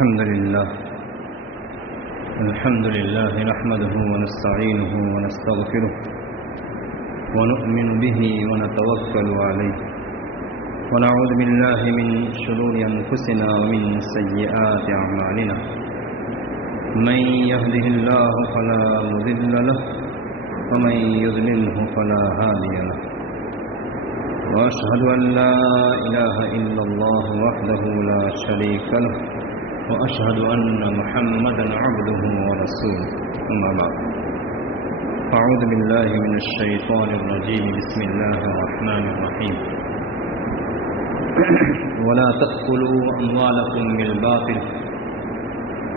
الحمد لله نحمده ونستعينه ونستغفره ونؤمن به ونتوكل عليه ونعوذ بالله من شرور أنفسنا ومن سيئات أعمالنا من يهده الله فلا مضل له ومن يضلله فلا هادي له وأشهد أن لا إله إلا الله وحده لا شريك له وأشهد أن محمدا عبده ورسوله أما بعد أعوذ بالله من الشيطان الرجيم بسم الله الرحمن الرحيم ولا تأكلوا أموالكم بالباطل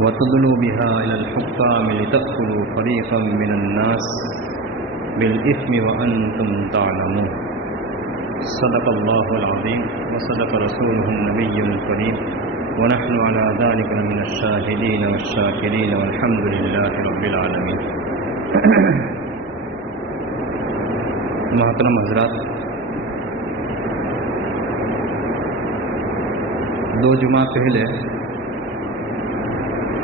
وتدلوا بها إلى الحكام لتأكلوا فريقا من الناس بالإثم وأنتم تعلمون صدق الله العظيم وصدق رسوله النبي الكريم ونحن على ذلك من الشاهدين والشاكرين والحمد لله رب العالمين. محترم حضرات، دو جمعہ پہلے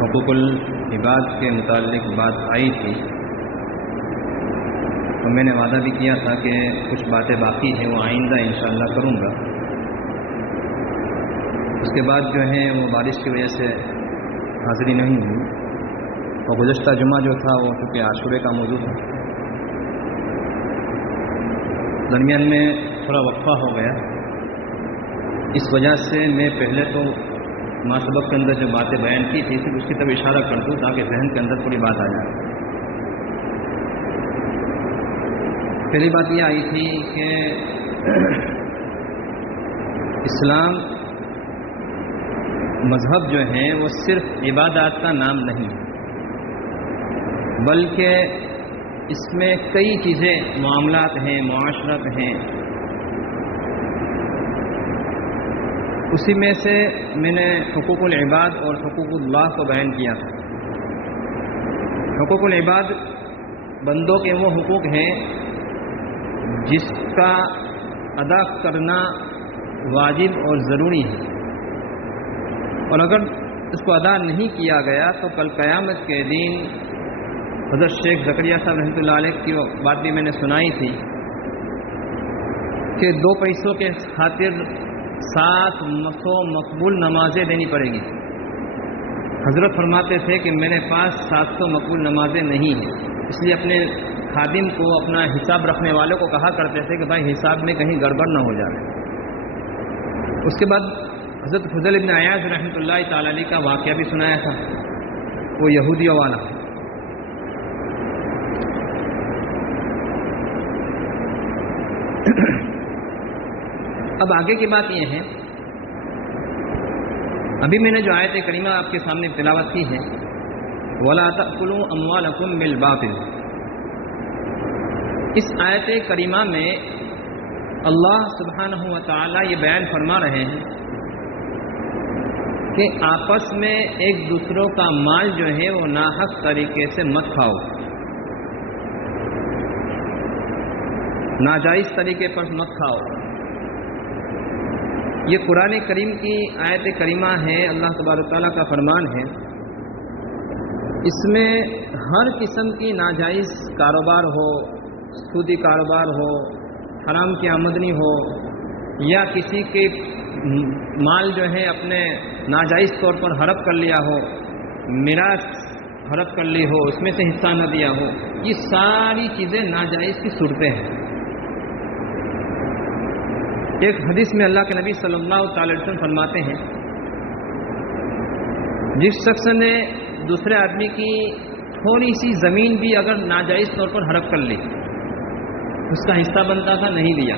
حقوق العباد کے متعلق بات آئی تھی تو میں نے وعدہ بھی کیا تھا کہ کچھ باتیں باقی ہیں وہ آئندہ انشاءاللہ کروں گا. اس کے بعد جو ہے وہ بارش کی وجہ سے حاضری نہیں ہوئی اور گزشتہ جمعہ جو تھا وہ چونکہ عاشورے کا موضوع تھا، درمیان میں تھوڑا وقفہ ہو گیا. اس وجہ سے میں پہلے تو ماسبق کے اندر جو باتیں بیان کی تھی صرف اس کی طرف اشارہ کر دوں تاکہ ذہن کے اندر تھوڑی بات آ جائے. پہلی بات یہ آئی تھی کہ اسلام مذہب جو ہے وہ صرف عبادات کا نام نہیں بلکہ اس میں کئی چیزیں معاملات ہیں، معاشرت ہیں. اسی میں سے میں نے حقوق العباد اور حقوق اللہ کو بیان کیا تھا. حقوق العباد بندوں کے وہ حقوق ہیں جس کا ادا کرنا واجب اور ضروری ہے، اور اگر اس کو ادا نہیں کیا گیا تو کل قیامت کے دن حضرت شیخ زکریا صاحب رحمۃ اللہ علیہ کی بات بھی میں نے سنائی تھی کہ 2 پیسوں کے خاطر 700 مقبول نمازیں دینی پڑے گی. حضرت فرماتے تھے کہ میرے پاس 700 مقبول نمازیں نہیں ہیں، اس لیے اپنے خادم کو، اپنا حساب رکھنے والوں کو کہا کرتے تھے کہ بھائی حساب میں کہیں گڑبڑ نہ ہو جائے. اس کے بعد حضرت فضل ابن عیاض رحمۃ اللہ تعالی علیہ کا واقعہ بھی سنایا تھا، وہ یہودیوں والا. اب آگے کی بات یہ ہے، ابھی میں نے جو آیت کریمہ آپ کے سامنے تلاوت کی ہے، وَلَا تَأْكُلُوا أَمْوَالَكُمْ بِالْبَاطِلِ، اس آیت کریمہ میں اللہ سبحانہ و تعالی یہ بیان فرما رہے ہیں کہ آپس میں ایک دوسروں کا مال جو ہے وہ ناحق طریقے سے مت کھاؤ، ناجائز طریقے پر مت کھاؤ. یہ قرآن کریم کی آیت کریمہ ہے، اللہ تبارک و تعالیٰ کا فرمان ہے. اس میں ہر قسم کی ناجائز کاروبار ہو، سودی کاروبار ہو، حرام کی آمدنی ہو، یا کسی کے مال جو ہے اپنے ناجائز طور پر ہڑپ کر لیا ہو، میراث ہڑپ کر لی ہو، اس میں سے حصہ نہ دیا ہو، یہ ساری چیزیں ناجائز کی صورتیں ہیں. ایک حدیث میں اللہ کے نبی صلی اللہ تعالی علیہ وسلم فرماتے ہیں، جس شخص نے دوسرے آدمی کی تھوڑی سی زمین بھی اگر ناجائز طور پر ہڑپ کر لی، اس کا حصہ بنتا تھا، نہیں دیا،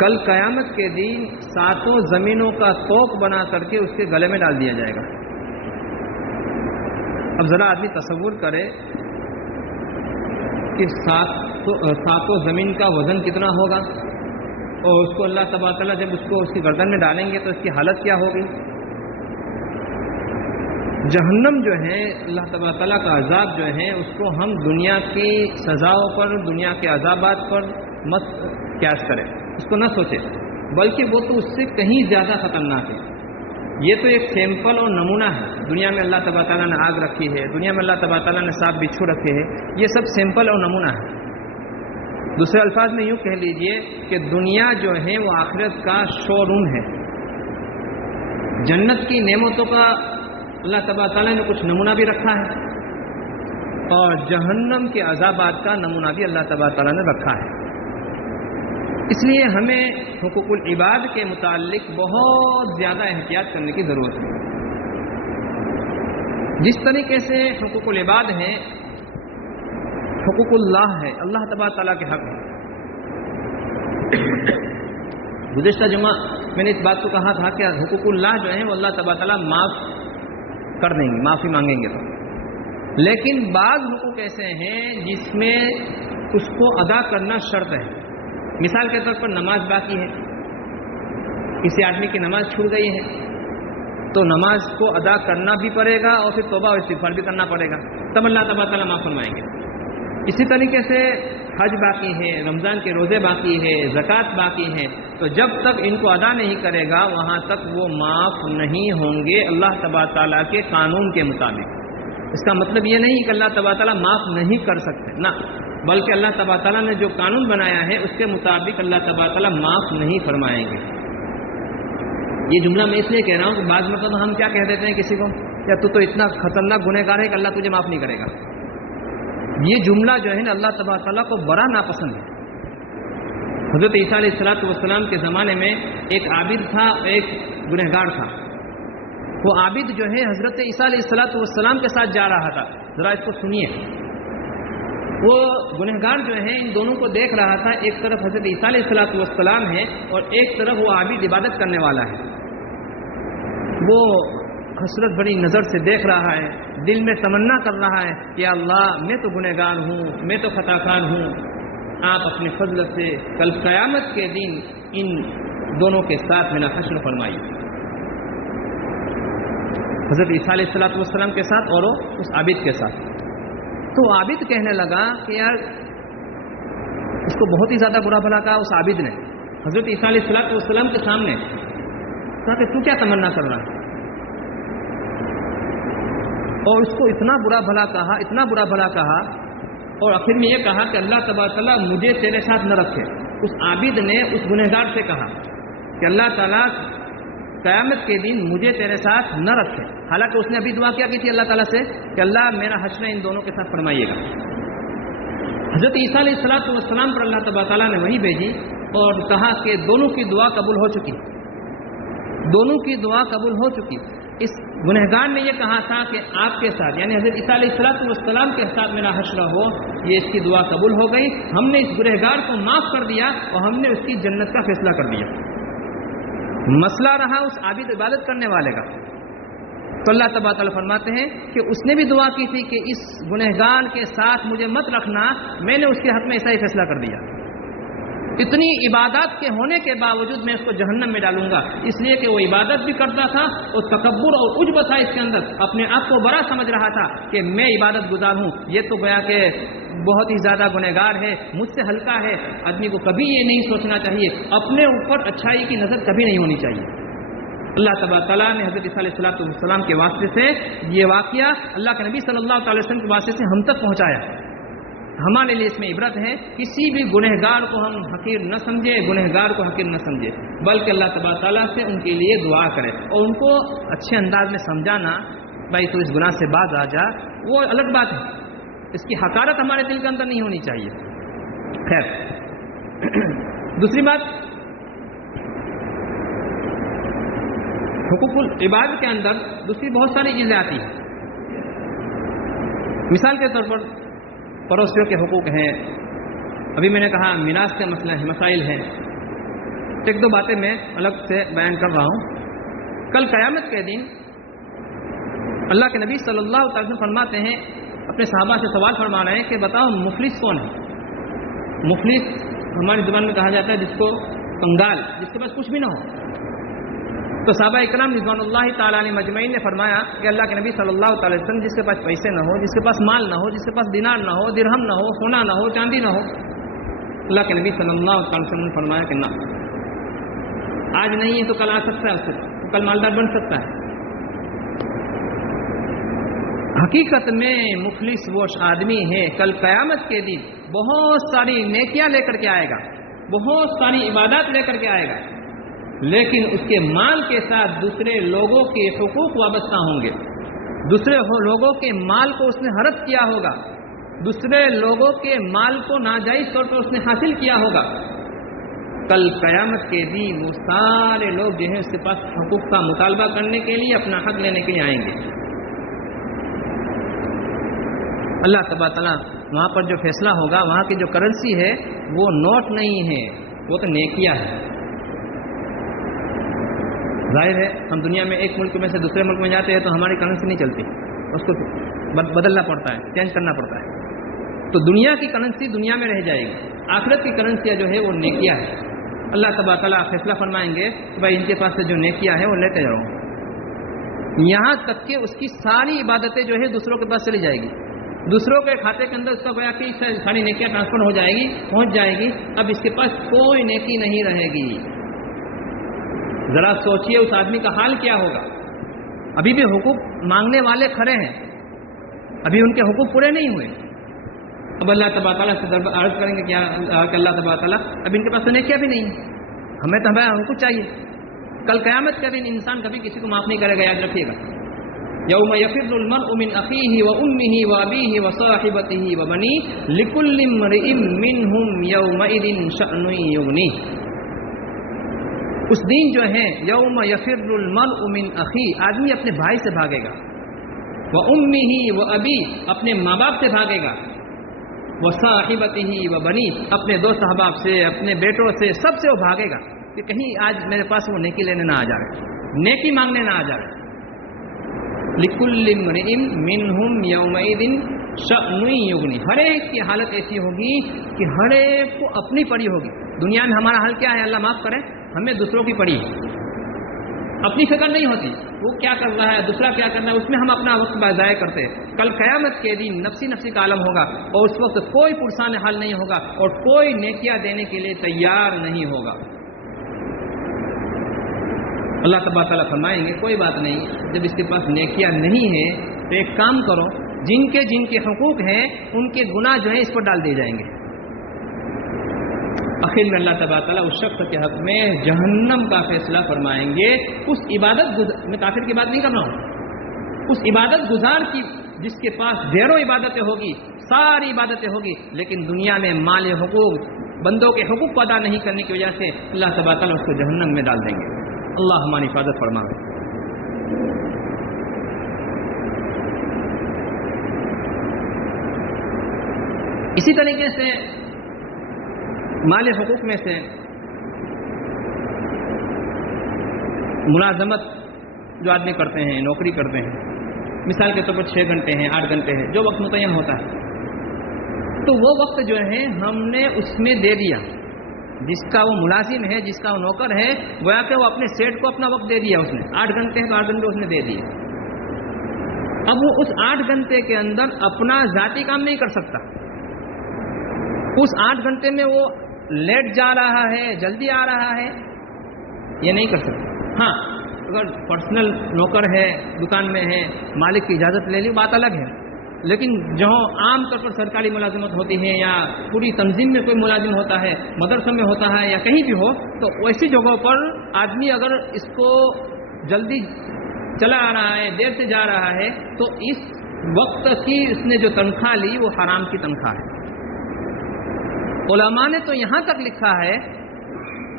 کل قیامت کے دن 7 زمینوں کا توق بنا کر کے اس کے گلے میں ڈال دیا جائے گا. اب ذرا آدمی تصور کرے کہ 7 زمین کا وزن کتنا ہوگا، اور اس کو اللہ تبارک و تعالیٰ جب اس کو اس کی گردن میں ڈالیں گے تو اس کی حالت کیا ہوگی. جہنم جو ہے، اللہ تبارک و تعالیٰ کا عذاب جو ہے، اس کو ہم دنیا کی سزاؤں پر، دنیا کے عذابات پر مت قیاس کریں، اس کو نہ سوچیں، بلکہ وہ تو اس سے کہیں زیادہ خطرناک ہے. یہ تو ایک سیمپل اور نمونہ ہے. دنیا میں اللہ تبارک تعالیٰ نے آگ رکھی ہے, دنیا میں اللہ تبارک تعالیٰ نے سانپ بچھو رکھے ہیں, یہ سب سیمپل اور نمونہ ہے. دوسرے الفاظ میں یوں کہہ لیجئے کہ دنیا جو ہے وہ آخرت کا شو روم ہے. جنت کی نعمتوں کا اللہ تبارک تعالیٰ نے کچھ نمونہ بھی رکھا ہے, اور جہنم کے عذابات کا نمونہ بھی اللہ تبارک تعالیٰ نے رکھا ہے. اس لیے ہمیں حقوق العباد کے متعلق بہت زیادہ احتیاط کرنے کی ضرورت ہے. جس طریقے سے حقوق العباد ہیں, حقوق اللہ ہے, اللہ تبارک تعالیٰ کے حق ہے. گزشتہ جمعہ میں نے اس بات کو کہا تھا کہ حقوق اللہ جو ہیں وہ اللہ تبارک تعالیٰ معاف کر دیں گے, معافی مانگیں گے تو. لیکن بعض حقوق ایسے ہیں جس میں اس کو ادا کرنا شرط ہے. مثال کے طور پر نماز باقی ہے, کسی آدمی کی نماز چھوٹ گئی ہے تو نماز کو ادا کرنا بھی پڑے گا اور پھر توبہ اور استغفار بھی کرنا پڑے گا, تب اللہ تبارک تعالیٰ معاف فرمائیں گے. اسی طریقے سے حج باقی ہے, رمضان کے روزے باقی ہے, زکوٰۃ باقی ہے, تو جب تک ان کو ادا نہیں کرے گا وہاں تک وہ معاف نہیں ہوں گے اللہ تبارک تعالیٰ کے قانون کے مطابق. اس کا مطلب یہ نہیں کہ اللہ تبارک تعالیٰ معاف نہیں کر سکتے, نہ, بلکہ اللہ تبارک تعالیٰ نے جو قانون بنایا ہے اس کے مطابق اللہ تبارک تعالیٰ معاف نہیں فرمائیں گے. یہ جملہ میں اس لیے کہہ رہا ہوں کہ بعض مرتبہ ہم کیا کہہ دیتے ہیں کسی کو, یا تو اتنا خطرناک گنہگار ہے کہ اللہ تجھے معاف نہیں کرے گا. یہ جملہ جو ہے نا اللہ تبارک تعالیٰ کو بڑا ناپسند ہے. حضرت عیسیٰ علیہ السلام کے زمانے میں ایک عابد تھا, ایک گنہگار تھا. وہ عابد جو ہے حضرت عیسیٰ علیہ السلام کے ساتھ جا رہا تھا. ذرا اس کو سنیے. وہ گنہگار جو ہے ان دونوں کو دیکھ رہا تھا, ایک طرف حضرت عیسیٰ علیہ السلام ہے اور ایک طرف وہ عابد عبادت کرنے والا ہے. وہ حسرت بڑی نظر سے دیکھ رہا ہے, دل میں تمنا کر رہا ہے کہ اللہ میں تو گنہگار ہوں, میں تو خطا کار ہوں, آپ اپنے فضل سے کل قیامت کے دن ان دونوں کے ساتھ میرا حشر فرمائیے. حضرت عیسیٰ علیہ السلام کے ساتھ اور اس عابد کے ساتھ. تو عابد کہنے لگا کہ یار, اس کو بہت ہی زیادہ برا بھلا کہا اس عابد نے حضرت عیسیٰ علیہ السلام کے سامنے. کہا کہ تو کیا تمنا کر رہا ہے, اور اس کو اتنا برا بھلا کہا, اتنا برا بھلا کہا, اور آخر میں یہ کہا کہ اللہ تبارک تعالیٰ مجھے تیرے ساتھ نہ رکھے. اس عابد نے اس گنہگار سے کہا کہ اللہ تعالیٰ قیامت کے دن مجھے تیرے ساتھ نہ رکھے. حالانکہ اس نے ابھی دعا کیا کی تھی اللہ تعالیٰ سے کہ اللہ میرا حشر ان دونوں کے ساتھ فرمائیے گا. حضرت عیسیٰ علیہ السلام پر اللہ تبارک تعالیٰ نے وحی بھیجی اور کہا کہ دونوں کی دعا قبول ہو چکی, دونوں کی دعا قبول ہو چکی. اس گنہگار نے یہ کہا تھا کہ آپ کے ساتھ یعنی حضرت عیسیٰ علیہ السلام کے ساتھ میرا حشر ہو, یہ اس کی دعا قبول ہو گئی. ہم نے اس گنہگار کو معاف کر دیا اور ہم نے اس کی جنت کا فیصلہ کر دیا. مسئلہ رہا اس عابد عبادت کرنے والے کا, تو اللہ تبارک تعالیٰ فرماتے ہیں کہ اس نے بھی دعا کی تھی کہ اس گنہگار کے ساتھ مجھے مت رکھنا, میں نے اس کے حق میں ایسا ہی فیصلہ کر دیا. اتنی عبادات کے ہونے کے باوجود میں اس کو جہنم میں ڈالوں گا, اس لیے کہ وہ عبادت بھی کرتا تھا اور تکبر اور عجب تھا اس کے اندر, اپنے آپ کو بڑا سمجھ رہا تھا کہ میں عبادت گزار ہوں. یہ تو گویا کہ بہت ہی زیادہ گنہگار ہے, مجھ سے ہلکا ہے. آدمی کو کبھی یہ نہیں سوچنا چاہیے, اپنے اوپر اچھائی کی نظر کبھی نہیں ہونی چاہیے. اللہ تبارک تعالیٰ نے حضرت عیسیٰ علیہ السلام کے واسطے سے یہ واقعہ اللہ کے نبی صلی اللہ علیہ وسلم کے واسطے سے ہم تک پہنچایا. ہمارے لیے اس میں عبرت ہے. کسی بھی گنہگار کو ہم حقیر نہ سمجھے, گنہگار کو حقیر نہ سمجھے, بلکہ اللہ تبارک تعالیٰ سے ان کے لیے دعا کرے اور ان کو اچھے انداز میں سمجھانا, بھائی تو اس گناہ سے باز آ جا, وہ الگ بات ہے. اس کی حقارت ہمارے دل کے اندر نہیں ہونی چاہیے. خیر, دوسری بات, حقوق العباد کے اندر دوسری بہت ساری چیزیں آتی ہیں. مثال کے طور پر پڑوسیوں کے حقوق ہیں, ابھی میں نے کہا میراث کے مسائل ہیں. ایک دو باتیں میں الگ سے بیان کر رہا ہوں. کل قیامت کے دن اللہ کے نبی صلی اللہ علیہ وسلم فرماتے ہیں, اپنے صحابہ سے سوال فرما رہے ہیں کہ بتاؤ مفلس کون ہے. مفلس ہماری زبان میں کہا جاتا ہے جس کو کنگال, جس کے پاس کچھ بھی نہ ہو. تو صحابہ اکرام رضوان اللہ تعالیٰ علیہ مجمعین نے فرمایا کہ اللہ کے نبی صلی اللہ علیہ وسلم جس کے پاس پیسے نہ ہو, جس کے پاس مال نہ ہو, جس کے پاس دینار نہ ہو, درہم نہ ہو, سونا نہ ہو, چاندی نہ ہو. اللہ کے نبی صلی اللہ علیہ وسلم نے فرمایا کہ نہ, آج نہیں ہے تو کل آ سکتا ہے اس سے. تو کل مالدار بن سکتا ہے۔ حقیقت میں مفلس وہ آدمی ہے کل قیامت کے دن بہت ساری نیکیاں لے کر کے آئے گا، بہت ساری عبادات لے کر کے آئے گا، لیکن اس کے مال کے ساتھ دوسرے لوگوں کے حقوق وابستہ ہوں گے، دوسرے لوگوں کے مال کو اس نے ہڑپ کیا ہوگا، دوسرے لوگوں کے مال کو ناجائز طور پر اس نے حاصل کیا ہوگا۔ کل قیامت کے دن وہ سارے لوگ جو ہیں اس کے پاس حقوق کا مطالبہ کرنے کے لیے، اپنا حق لینے کے لیے آئیں گے۔ اللہ تبارک تعالیٰ وہاں پر جو فیصلہ ہوگا، وہاں کی جو کرنسی ہے وہ نوٹ نہیں ہے، وہ تو نیکیاں ہے۔ ظاہر ہے ہم دنیا میں ایک ملک میں سے دوسرے ملک میں جاتے ہیں تو ہماری کرنسی نہیں چلتی، اس کو بدلنا پڑتا ہے، چینج کرنا پڑتا ہے۔ تو دنیا کی کرنسی دنیا میں رہ جائے گی، آخرت کی کرنسی جو ہے وہ نیکیاں ہے۔ اللہ تبارک تعالیٰ فیصلہ فرمائیں گے کہ بھائی ان کے پاس سے جو نیکیاں ہے وہ لیتے جاؤ، یہاں تک کہ اس کی ساری عبادتیں جو ہے دوسروں کے پاس چلی جائے گی، دوسروں کے کھاتے کے اندر اس کا گویا کہ ساری نیکیاں ٹرانسفر ہو جائے گی، پہنچ جائے گی، اب اس کے پاس کوئی نیکی نہیں رہے گی۔ ذرا سوچئے اس آدمی کا حال کیا ہوگا۔ ابھی بھی حقوق مانگنے والے کھڑے ہیں، ابھی ان کے حقوق پورے نہیں ہوئے۔ اب اللہ تبارک تعالیٰ سے عرض کریں گے کہ اللہ تبارک تعالیٰ اب ان کے پاس تو نیکیاں بھی نہیں ہیں، ہمیں تو ہمیں حقوق چاہیے۔ کل قیامت کا دن انسان کبھی کسی کو معاف نہیں کرے گا، یاد رکھیے گا۔ یوم یفر المرء من اخیہ وامہ وابیہ وصاحبتہ وبنیہ لکل امرئ منہم یومئذ شأن یغنیہ۔ اس دن جو ہے یوم یفر المرء من اخیہ، آدمی اپنے بھائی سے بھاگے گا، وامہ وابیہ اپنے ماں باپ سے بھاگے گا، وصاحبتہ وبنیہ اپنے دوست احباب سے، اپنے بیٹوں سے، سب سے وہ بھاگے گا کہ کہیں آج میرے پاس وہ نیکی لینے نہ آ جائے، نیکی مانگنے نہ آ جائے۔ لِكُلِّ امْرِئٍ مِّنْهُمْ يَوْمَئِذٍ شَأْنٌ يُغْنِيهِ، ہر ایک کی حالت ایسی ہوگی کہ ہر ایک کو اپنی پڑی ہوگی۔ دنیا میں ہمارا حال کیا ہے، اللہ معاف کرے، ہمیں دوسروں کی پڑی ہے، اپنی فکر نہیں ہوتی، وہ کیا کر رہا ہے، دوسرا کیا کر رہا ہے، اس میں ہم اپنا وقت ضائع کرتے ہیں۔ کل قیامت کے دن نفسی نفسی کا عالم ہوگا، اور اس وقت کوئی پرسان حال نہیں ہوگا، اور کوئی نیکیاں دینے کے لیے تیار نہیں ہوگا۔ اللہ تبارک تعالیٰ فرمائیں گے کوئی بات نہیں، جب اس کے پاس نیکیاں نہیں ہیں تو ایک کام کرو، جن کے حقوق ہیں ان کے گناہ جو ہیں اس پر ڈال دیے جائیں گے۔ آخر میں اللہ تبارک تعالیٰ اس شخص کے حق میں جہنم کا فیصلہ فرمائیں گے۔ اس عبادت میں کافر کی بات نہیں کر رہا ہوں، اس عبادت گزار کی جس کے پاس ڈھیروں عبادتیں ہوگی، ساری عبادتیں ہوگی، لیکن دنیا میں مال حقوق، بندوں کے حقوق کو ادا نہیں کرنے کی وجہ سے اللہ تبارک تعالیٰ اس کو جہنم میں ڈال دیں گے۔ اللہ ہماری حفاظت فرمائے۔ اسی طریقے سے مال حقوق میں سے ملازمت جو آدمی کرتے ہیں، نوکری کرتے ہیں، مثال کے طور پر 6 گھنٹے ہیں، 8 گھنٹے ہیں، جو وقت متعین ہوتا ہے، تو وہ وقت جو ہے ہم نے اس میں دے دیا، جس کا وہ ملازم ہے، جس کا وہ نوکر ہے، گویا کہ وہ اپنے سیٹ کو اپنا وقت دے دیا، اس نے 8 گھنٹے ہیں تو 8 گھنٹے اس نے دے دیے۔ اب وہ اس 8 گھنٹے کے اندر اپنا ذاتی کام نہیں کر سکتا، اس 8 گھنٹے میں وہ لیٹ جا رہا ہے، جلدی آ رہا ہے، یہ نہیں کر سکتا۔ ہاں اگر پرسنل نوکر ہے، دکان میں ہے، مالک کی اجازت لے لی، بات الگ ہے، لیکن جہاں عام طور پر سرکاری ملازمت ہوتی ہے یا پوری تنظیم میں کوئی ملازم ہوتا ہے، مدرسہ میں ہوتا ہے یا کہیں بھی ہو، تو ایسی جگہوں پر آدمی اگر اس کو جلدی چلا آ رہا ہے، دیر سے جا رہا ہے، تو اس وقت کی اس نے جو تنخواہ لی وہ حرام کی تنخواہ ہے۔ علماء نے تو یہاں تک لکھا ہے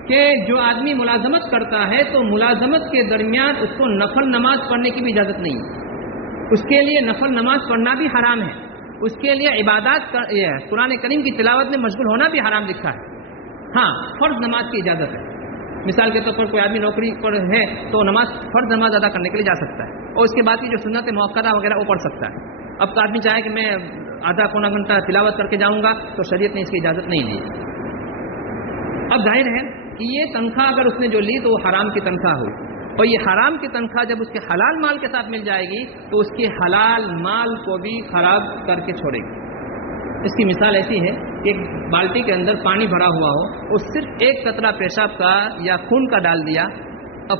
کہ جو آدمی ملازمت کرتا ہے تو ملازمت کے درمیان اس کو نفل نماز پڑھنے کی بھی اجازت نہیں ہے، اس کے لیے نفل نماز پڑھنا بھی حرام ہے، اس کے لیے عبادات قرآن کریم کی تلاوت میں مشغول ہونا بھی حرام لکھا ہے۔ ہاں فرض نماز کی اجازت ہے، مثال کے طور پر کوئی آدمی نوکری پر ہے تو فرض نماز ادا کرنے کے لیے جا سکتا ہے، اور اس کے بعد کی جو سنت موقعہ وغیرہ وہ پڑھ سکتا ہے۔ اب تو آدمی چاہے کہ میں آدھا پونا گھنٹہ تلاوت کر کے جاؤں گا تو شریعت نے اس کی اجازت نہیں دی۔ اب ظاہر ہے کہ یہ تنخواہ اگر اس نے جو لی تو وہ حرام کی تنخواہ ہوئی، اور یہ حرام کی تنخواہ جب اس کے حلال مال کے ساتھ مل جائے گی تو اس کے حلال مال کو بھی خراب کر کے چھوڑے گی۔ اس کی مثال ایسی ہے کہ ایک بالٹی کے اندر پانی بھرا ہوا ہو، اور صرف ایک قطرہ پیشاب کا یا خون کا ڈال دیا، اب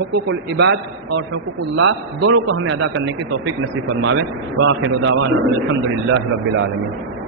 حقوق العباد اور حقوق اللہ دونوں کو ہمیں ادا کرنے کی توفیق نصیب فرماوے۔ وآخر دعوانا الحمدللہ رب العالمین۔